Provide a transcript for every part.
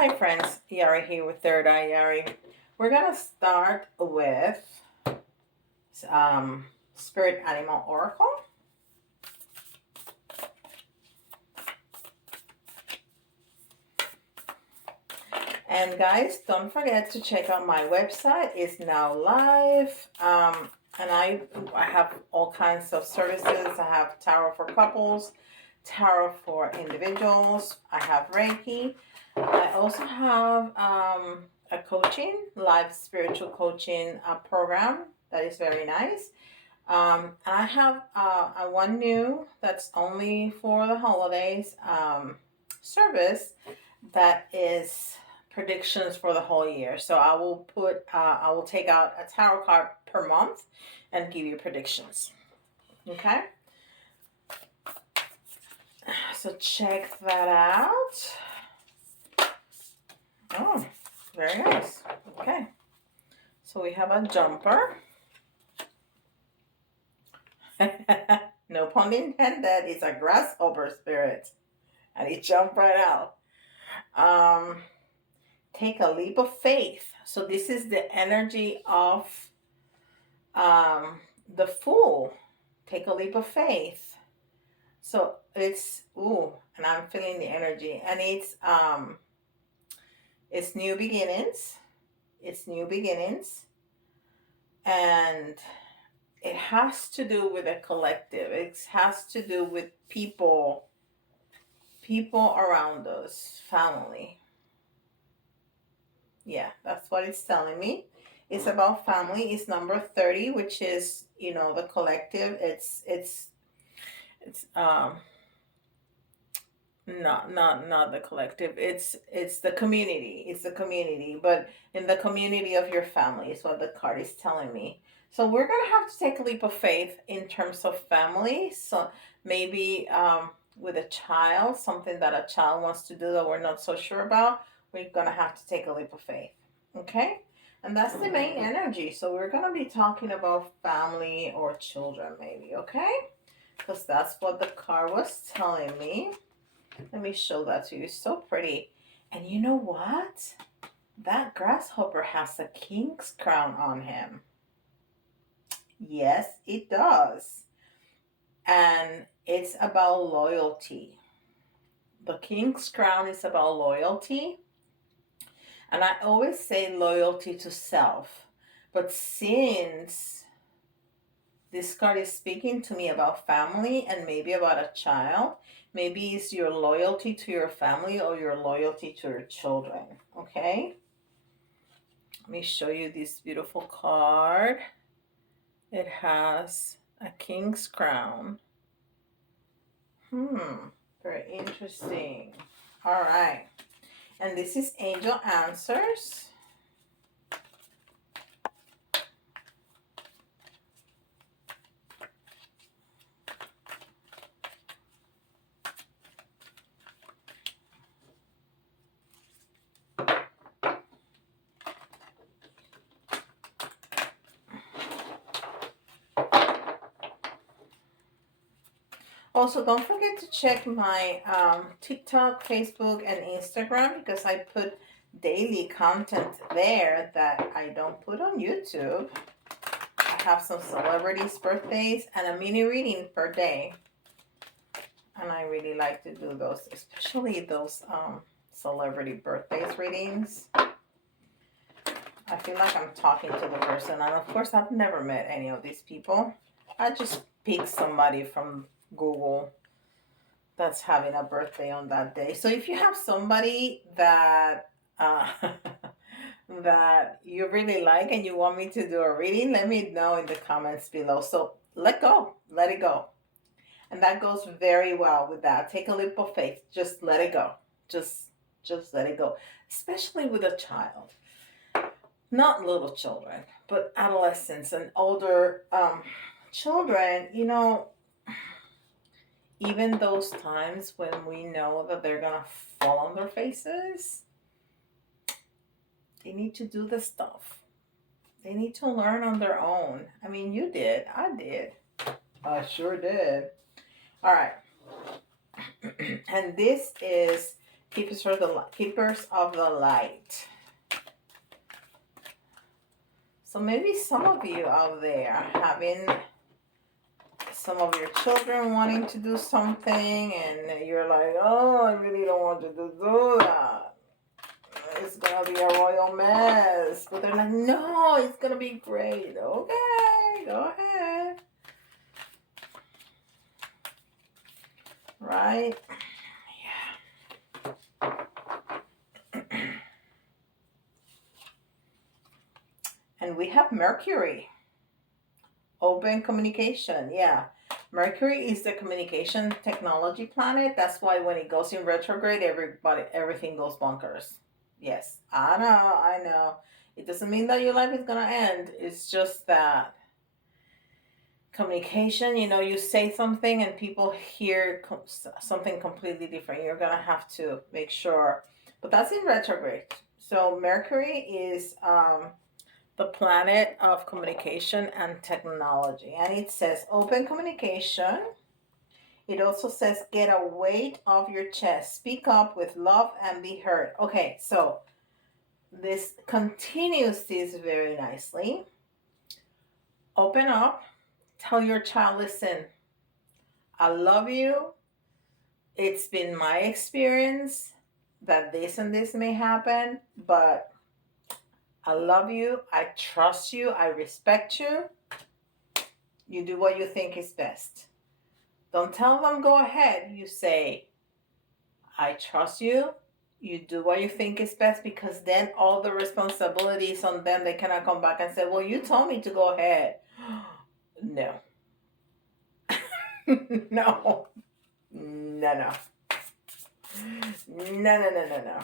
Hi friends, Yari here with Third Eye Yari. We're gonna start with Spirit Animal Oracle. And guys, don't forget to check out my website. It's now live. And I have all kinds of services. I have tarot for couples, tarot for individuals. I have Reiki. I also have a coaching, live spiritual coaching program that is very nice. And I have a one new that's only for the holidays service that is predictions for the whole year. So I will take out a tarot card per month and give you predictions. Okay? So check that out. Oh, very nice. Okay. So we have a jumper. No pun intended. It's a grasshopper spirit. And it jumped right out. Take a leap of faith. So this is the energy of the Fool. Take a leap of faith. So it's and I'm feeling the energy, and it's new beginnings. It's new beginnings, and it has to do with a collective. It has to do with people around us, family. Yeah, that's what it's telling me. It's about family. It's number 30, which is, the collective. It's not the collective. It's the community. It's the community, but in the community of your family is what the card is telling me. So we're gonna have to take a leap of faith in terms of family. So maybe with a child, something that a child wants to do that we're not so sure about, we're gonna have to take a leap of faith. Okay? And that's the main energy. So we're gonna be talking about family or children, maybe, okay? Because that's what the card was telling me. Let me show that to you. It's so pretty. And you know what? That grasshopper has a king's crown on him. Yes, it does. And it's about loyalty. The king's crown is about loyalty. And I always say loyalty to self. But since this card is speaking to me about family and maybe about a child, maybe it's your loyalty to your family or your loyalty to your children. Okay? Let me show you this beautiful card. It has a king's crown. Very interesting. All right. And this is Angel Answers. Also, don't forget to check my TikTok, Facebook, and Instagram because I put daily content there that I don't put on YouTube. I have some celebrities' birthdays and a mini reading per day. And I really like to do those, especially those celebrity birthdays readings. I feel like I'm talking to the person. And of course, I've never met any of these people. I just pick somebody from Google that's having a birthday on that day. So if you have somebody that that you really like and you want me to do a reading, let me know in the comments below. So let it go. And that goes very well with that. Take a leap of faith. Just let it go. Just let it go. Especially with a child. Not little children, but adolescents and older children, even those times when we know that they're gonna fall on their faces, they need to do the stuff. They need to learn on their own. I mean, you did. I did. I sure did. All right. And this is Keepers of the light. So maybe some of you out there having some of your children wanting to do something and you're like, oh, I really don't want to do that. It's gonna be a royal mess. But they're like, no, it's gonna be great. Okay, go ahead. Right? Yeah. And we have Mercury. Open communication. Yeah. Mercury is the communication technology planet. That's why when it goes in retrograde, everything goes bonkers. Yes, I know. It doesn't mean that your life is gonna end. It's just that communication, you say something and people hear something completely different. You're gonna have to make sure. But that's in retrograde. So Mercury is the planet of communication and technology. And it says open communication. It also says get a weight off your chest. Speak up with love and be heard. Okay, so this continues this very nicely. Open up. Tell your child, listen, I love you. It's been my experience that this and this may happen, but I love you. I trust you. I respect you. You do what you think is best. Don't tell them go ahead. You say, I trust you. You do what you think is best, because then all the responsibility is on them. They cannot come back and say, well, you told me to go ahead. No. No. No. No.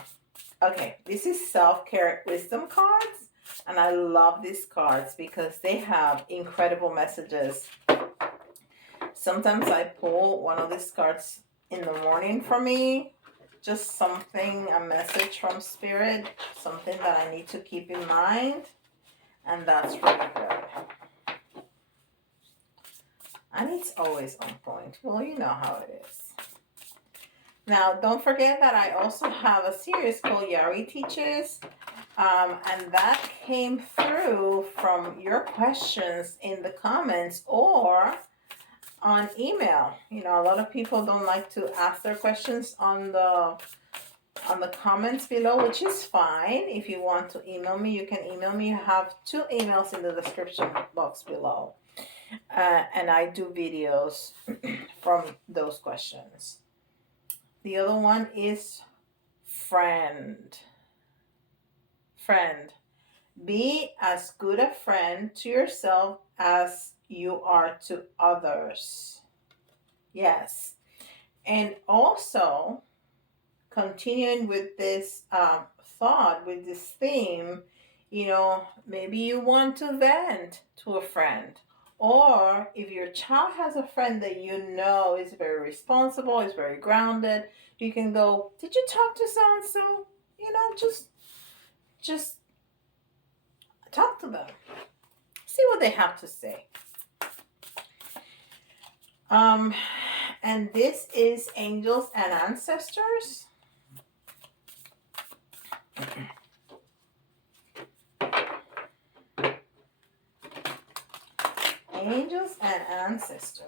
Okay, this is self-care wisdom cards. And I love these cards because they have incredible messages. Sometimes I pull one of these cards in the morning for me. Just something, a message from spirit, something that I need to keep in mind. And that's really good. And it's always on point. Well, you know how it is. Now, don't forget that I also have a series called Yari Teaches. And that came through from your questions in the comments or on email. A lot of people don't like to ask their questions on the comments below, which is fine. If you want to email me, you can email me. You have 2 emails in the description box below. And I do videos from those questions. The other one is friend. Be as good a friend to yourself as you are to others. Yes. And also, continuing with this thought, with this theme, maybe you want to vent to a friend. Or if your child has a friend that is very responsible, is very grounded, you can go, did you talk to so-and-so? Just talk to them. See what they have to say. And this is angels and ancestors. Angels and ancestors.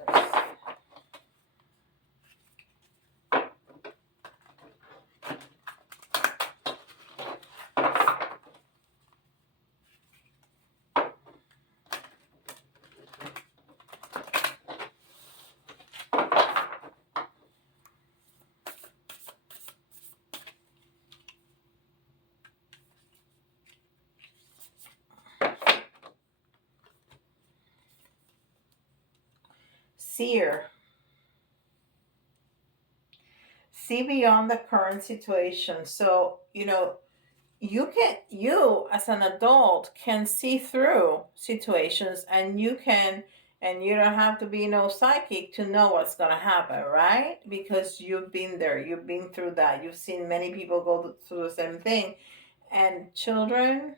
Seer. See beyond the current situation. So, you as an adult can see through situations, and you don't have to be no psychic to know what's going to happen, right? Because you've been there, you've been through that, you've seen many people go through the same thing. And children,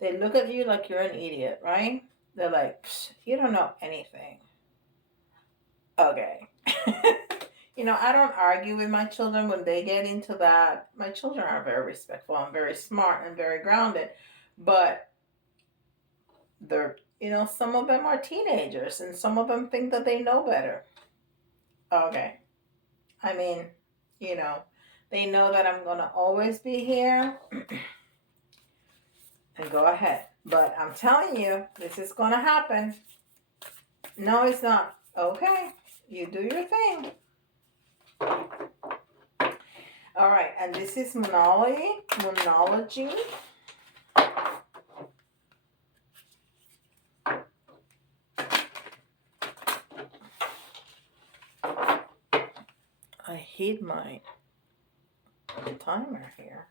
they look at you like you're an idiot, right? They're like, you don't know anything. Okay. I don't argue with my children when they get into that. My children are very respectful and very smart and very grounded, but they're, some of them are teenagers and some of them think that they know better. Okay. I mean, you know, they know that I'm going to always be here and go ahead. But I'm telling you, this is going to happen. No, it's not. Okay. You do your thing. All right. And this is Moonology. Moonology. I hid my timer here.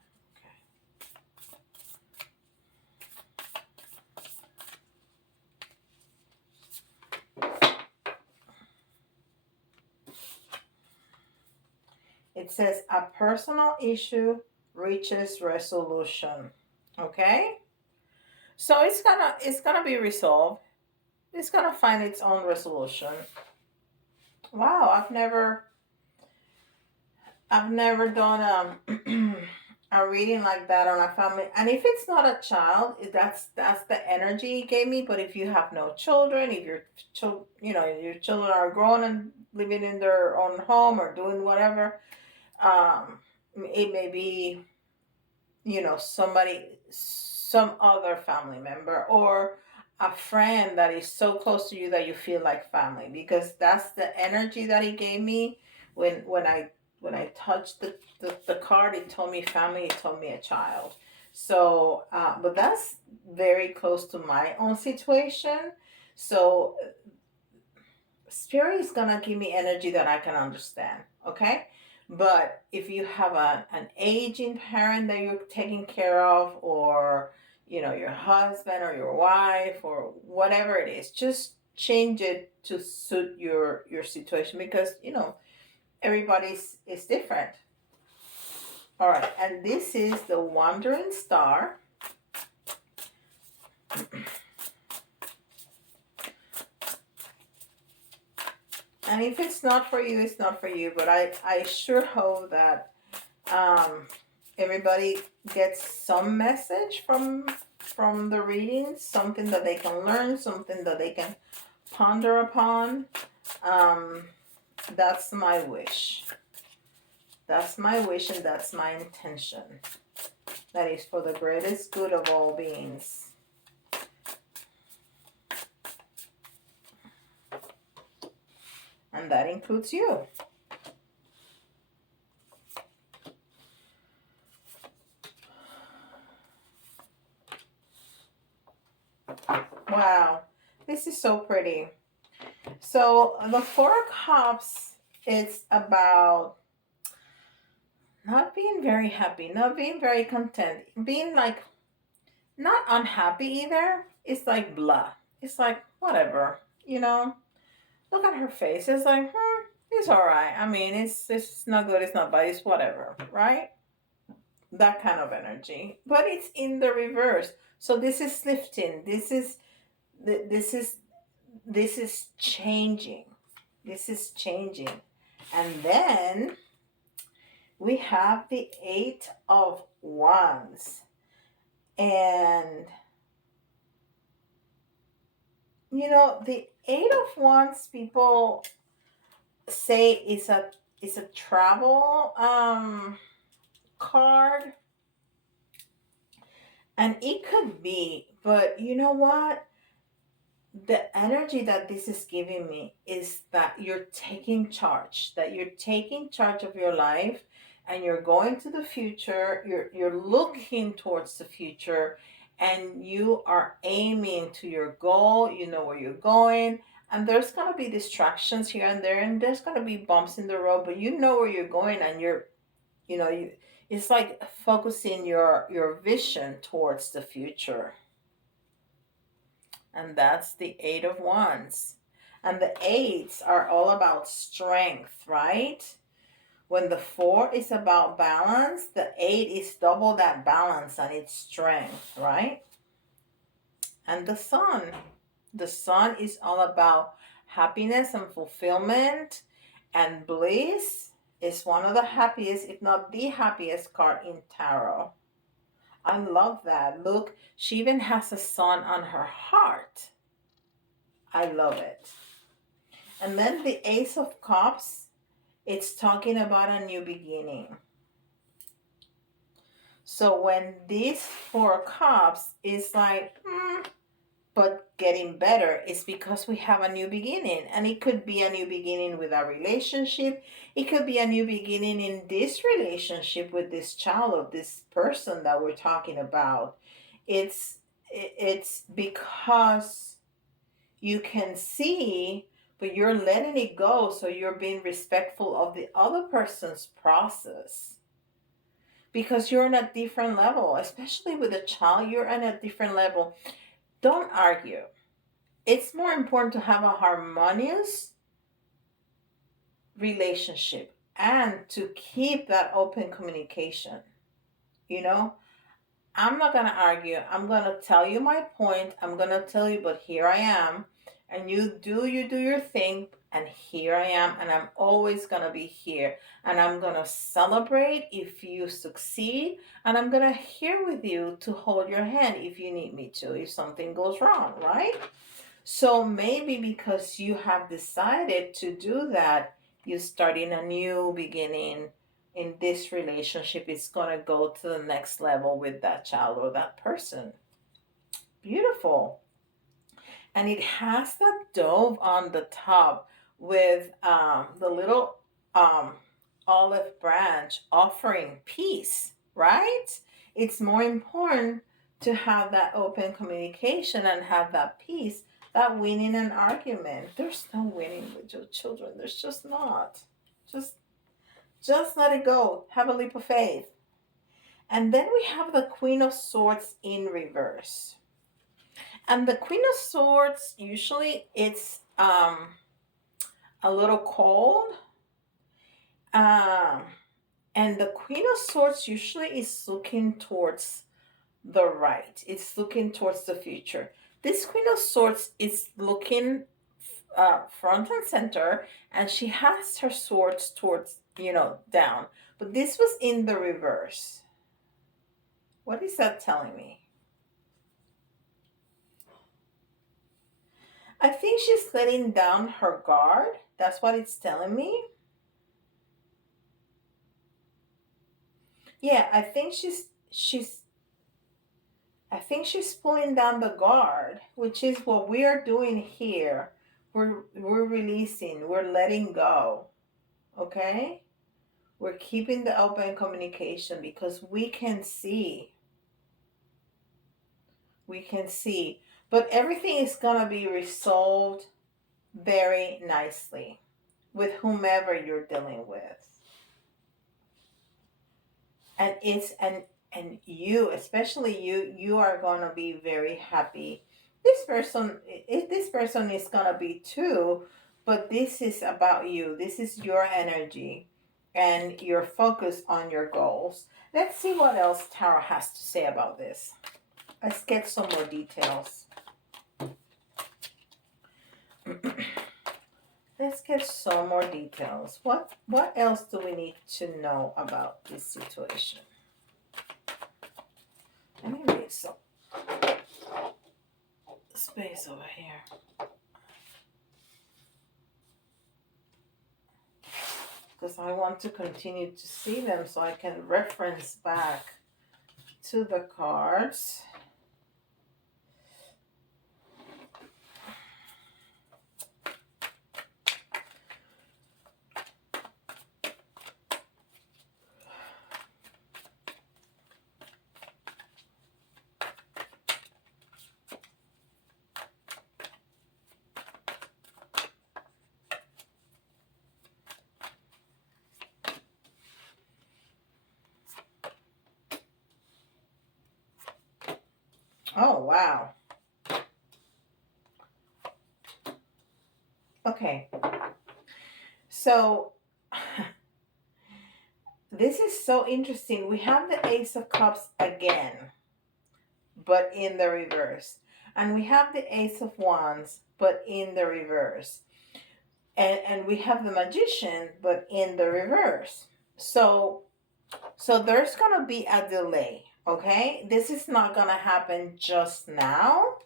It says a personal issue reaches resolution. Okay? So it's gonna be resolved. It's gonna find its own resolution. Wow, I've never done a reading like that on a family. And if it's not a child, that's the energy it gave me. But if you have no children, if your children are grown and living in their own home or doing whatever, it may be, some other family member or a friend that is so close to you that you feel like family, because that's the energy that he gave me when I touched the card. It told me family, it told me a child. So but that's very close to my own situation. So spirit is gonna give me energy that I can understand. Okay. But if you have an aging parent that you're taking care of, or your husband or your wife or whatever it is, just change it to suit your situation, because everybody's is different. All right, and this is the Wandering Star. And if it's not for you, it's not for you. But I sure hope that everybody gets some message from the readings, something that they can learn, something that they can ponder upon. That's my wish. That's my wish, and that's my intention. That is for the greatest good of all beings. And that includes you. Wow, this is so pretty. So the Four of Cups, it's about not being very happy, not being very content, being like not unhappy either. It's like blah. It's like whatever, Look at her face. It's like, it's all right. I mean, it's not good. It's not bad. It's whatever, right? That kind of energy. But it's in the reverse. So this is lifting. This is changing. This is changing. And then we have the Eight of Wands. And the Eight of Wands, people say it's a travel card, and it could be, but you know what, the energy that this is giving me is that you're taking charge, of your life, and you're going to the future, you're looking towards the future, and you are aiming to your goal. You know where you're going, and there's going to be distractions here and there, and there's going to be bumps in the road, but you know where you're going, and it's like focusing your vision towards the future. And that's the Eight of Wands. And the eights are all about strength, right? When the four is about balance, the eight is double that balance and it's strength, right? And the sun. The sun is all about happiness and fulfillment And bliss is one of the happiest, if not the happiest card in tarot. I love that. Look, she even has a sun on her heart. I love it. And then the Ace of Cups, it's talking about a new beginning. So when these Four Cups is like, but getting better, it's because we have a new beginning. And it could be a new beginning with our relationship. It could be a new beginning in this relationship with this child or this person that we're talking about. It's because you can see, but you're letting it go, so you're being respectful of the other person's process, because you're on a different level. Especially with a child, you're on a different level. Don't argue. It's more important to have a harmonious relationship and to keep that open communication. You know, I'm not going to argue. I'm going to tell you my point. I'm going to tell you, but here I am. And you do your thing. And here I am. And I'm always going to be here. And I'm going to celebrate if you succeed. And I'm going to here with you to hold your hand if you need me to, if something goes wrong, right? So maybe because you have decided to do that, you're starting a new beginning in this relationship. It's going to go to the next level with that child or that person. Beautiful. And it has that dove on the top with the little olive branch offering peace, right? It's more important to have that open communication and have that peace, that winning an argument. There's no winning with your children. There's just not. Just let it go. Have a leap of faith. And then we have the Queen of Swords in reverse. And the Queen of Swords, usually it's a little cold. And the Queen of Swords usually is looking towards the right. It's looking towards the future. This Queen of Swords is looking front and center, and she has her swords towards, down. But this was in the reverse. What is that telling me? I think she's letting down her guard. That's what it's telling me. Yeah, I think she's pulling down the guard, which is what we are doing here. We're releasing, we're letting go. Okay? We're keeping the open communication because we can see. We can see. But everything is going to be resolved very nicely with whomever you're dealing with. And you, especially you are going to be very happy. This person is going to be too, but this is about you. This is your energy and your focus on your goals. Let's see what else Tarot has to say about this. Let's get some more details. Let's get some more details. What else do we need to know about this situation? Let me make some space over here. Because I want to continue to see them so I can reference back to the cards. Oh, wow. Okay. So, this is so interesting. We have the Ace of Cups again, but in the reverse. And we have the Ace of Wands, but in the reverse. and we have the Magician, but in the reverse. So there's gonna be a delay. Okay, this is not gonna happen just now.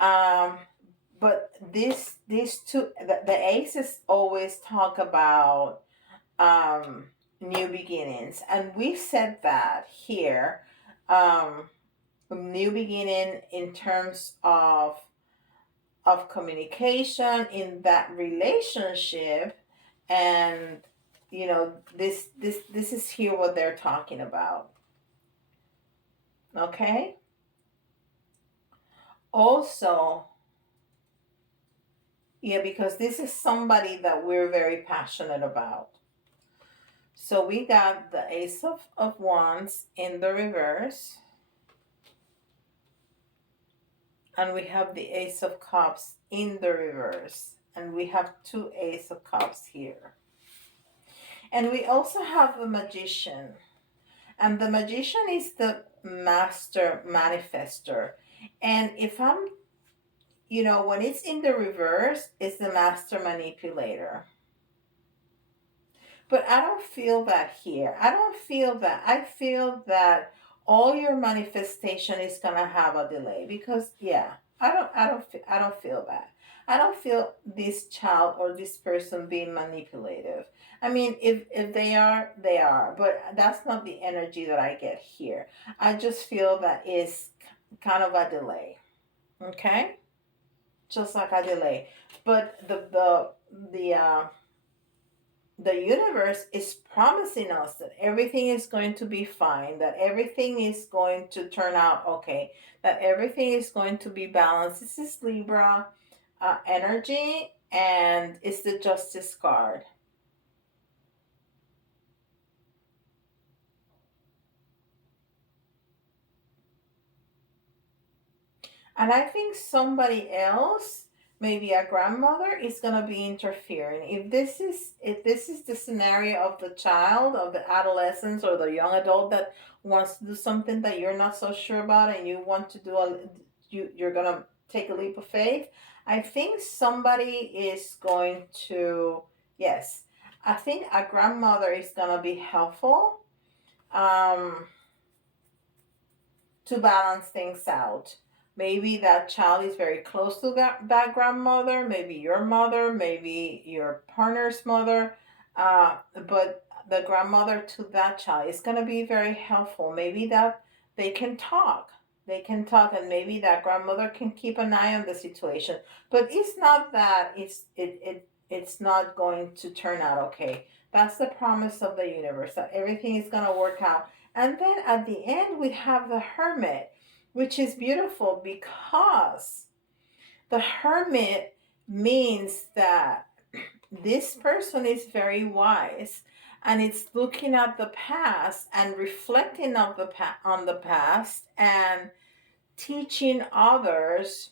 Um, but these two, the aces always talk about new beginnings, and we said that here. Um, New beginning in terms of communication in that relationship, and this is here what they're talking about. Okay, also, yeah, because this is somebody that we're very passionate about. So we got the Ace of Wands in the reverse, and we have the Ace of Cups in the reverse, and we have two Ace of Cups here. And we also have the Magician, and the Magician is the master manifester. And if I'm, when it's in the reverse, it's the master manipulator. But I don't feel that here. I don't feel that. I feel that all your manifestation is gonna have a delay because yeah, I don't feel that. I don't feel this child or this person being manipulative. I mean, if they are, they are, but that's not the energy that I get here. I just feel that is kind of a delay. Okay? Just like a delay. But the universe is promising us that everything is going to be fine, that everything is going to turn out okay, that everything is going to be balanced. This is Libra energy, and it's the Justice card. And I think somebody else, maybe a grandmother, is gonna be interfering. If this is the scenario of the child, of the adolescent or the young adult that wants to do something that you're not so sure about, and you want to do you're gonna take a leap of faith. I think somebody is going to, yes. I think a grandmother is gonna be helpful. Um, to balance things out. Maybe that child is very close to that grandmother, maybe your mother, maybe your partner's mother, but the grandmother to that child is going to be very helpful. Maybe that they can talk. They can talk, and maybe that grandmother can keep an eye on the situation. But it's not that it's not going to turn out okay. That's the promise of the universe, that everything is going to work out. And then at the end, we have the Hermit, which is beautiful because the Hermit means that this person is very wise, and it's looking at the past and reflecting on the past and teaching others,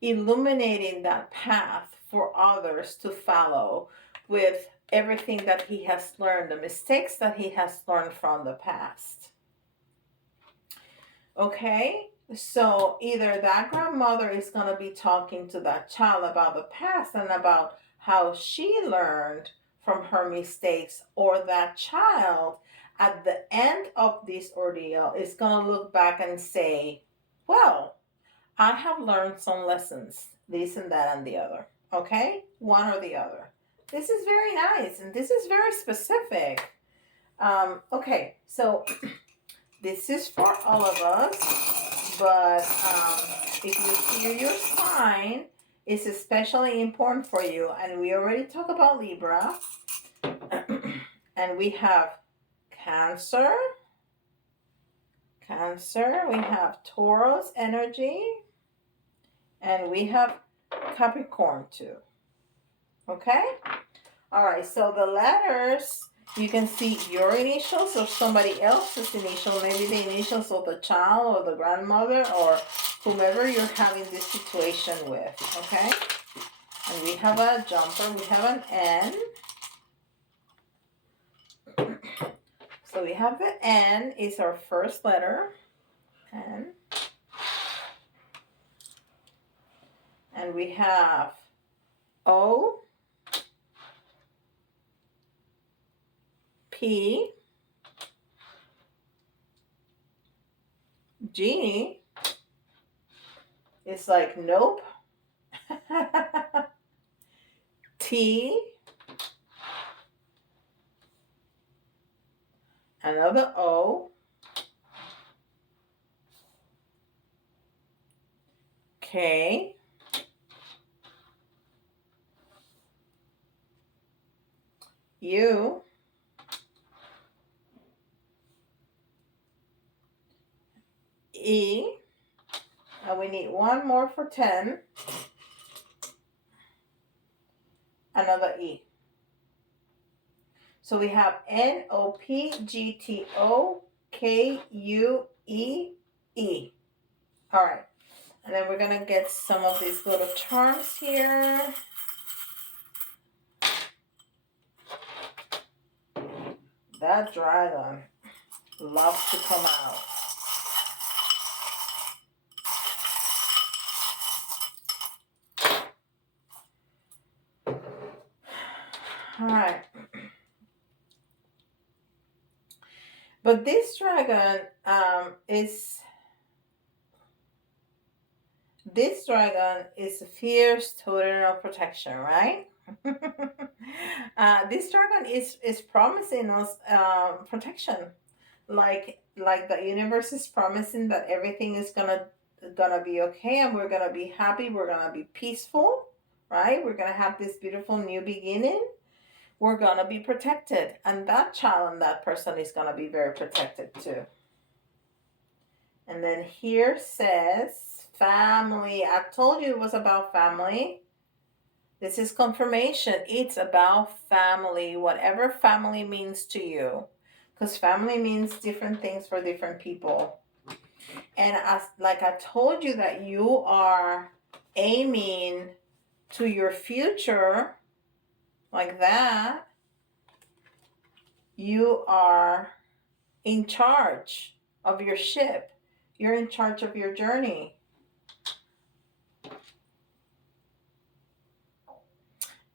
illuminating that path for others to follow with everything that he has learned, the mistakes that he has learned from the past. Okay, so either that grandmother is going to be talking to that child about the past and about how she learned from her mistakes, or that child at the end of this ordeal is going to look back and say, well, I have learned some lessons, this and that and the other. Okay, one or the other. This is very nice, and this is very specific. Okay, so this is for all of us, but if you hear your sign, it's especially important for you. And we already talked about Libra, and we have Cancer, we have Taurus energy, and we have Capricorn too. Okay? All right, so the letters, you can see your initials or somebody else's initial, maybe the initials of the child or the grandmother or whomever you're having this situation with, okay? And we have a jumper, we have an N. So we have the N is our first letter, N. And we have O, P. Genie. It's like, nope. T. Another O. K. U. E. And we need one more for 10. Another E. So we have NOPGTOKUEE. All right. And then we're going to get some of these little charms here. That dragon loves to come out. All right. But this dragon is fierce total protection, right? This dragon is promising us protection, like the universe is promising that everything is gonna be okay, and we're gonna be happy, we're gonna be peaceful, right? We're gonna have this beautiful new beginning. We're gonna be protected, and that child and that person is gonna be very protected too. And then here says family. I told you it was about family. This is confirmation. It's about family, whatever family means to you, because family means different things for different people. And like I told you, that you are aiming to your future, like that. You are in charge of your ship. You're in charge of your journey.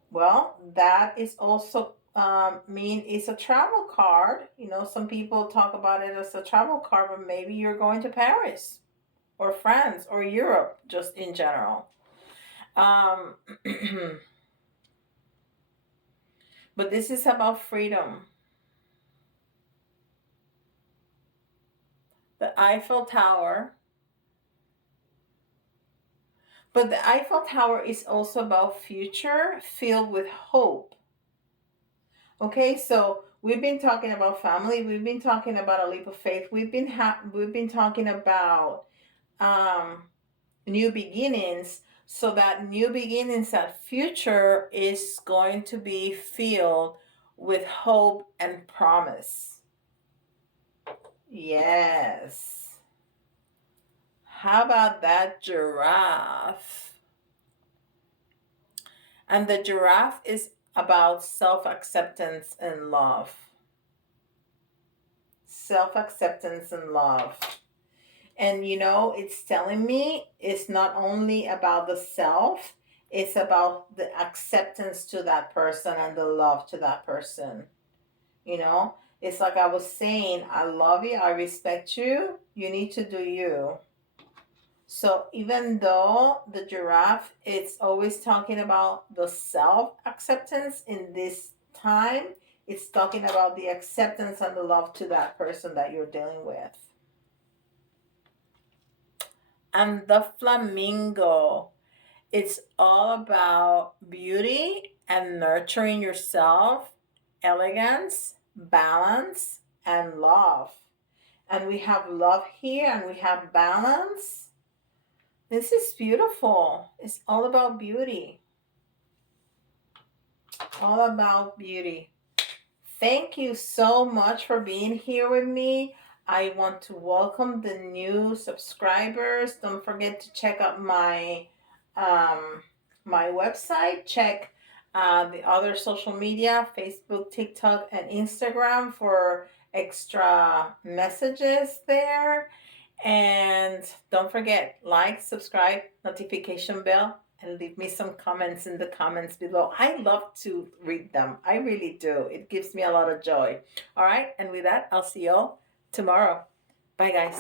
Well, that is also it's a travel card. You know, some people talk about it as a travel card, but maybe you're going to Paris or France or Europe, just in general. Um, but this is about freedom. The Eiffel Tower. But the Eiffel Tower is also about future filled with hope. Okay, so we've been talking about family. We've been talking about a leap of faith. We've been talking about new beginnings. So that new beginnings, that future is going to be filled with hope and promise. Yes. How about that giraffe? And the giraffe is about self-acceptance and love. Self-acceptance and love. And you know, it's telling me it's not only about the self, it's about the acceptance to that person and the love to that person. You know, it's like I was saying, I love you, I respect you, you need to do you. So even though the giraffe, it's always talking about the self-acceptance, in this time, it's talking about the acceptance and the love to that person that you're dealing with. And the flamingo, it's all about beauty and nurturing yourself, elegance, balance, and love. And we have love here, and we have balance. This is beautiful. It's all about beauty. All about beauty. Thank you so much for being here with me. I want to welcome the new subscribers. Don't forget to check out my my website. Check the other social media, Facebook, TikTok, and Instagram, for extra messages there. And don't forget, like, subscribe, notification bell, and leave me some comments in the comments below. I love to read them. I really do. It gives me a lot of joy. All right. And with that, I'll see y'all tomorrow. Bye, guys.